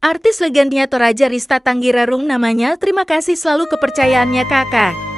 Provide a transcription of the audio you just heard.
Artis legendaris Toraja Rista Tanggirarung namanya, terima kasih selalu kepercayaannya kakak.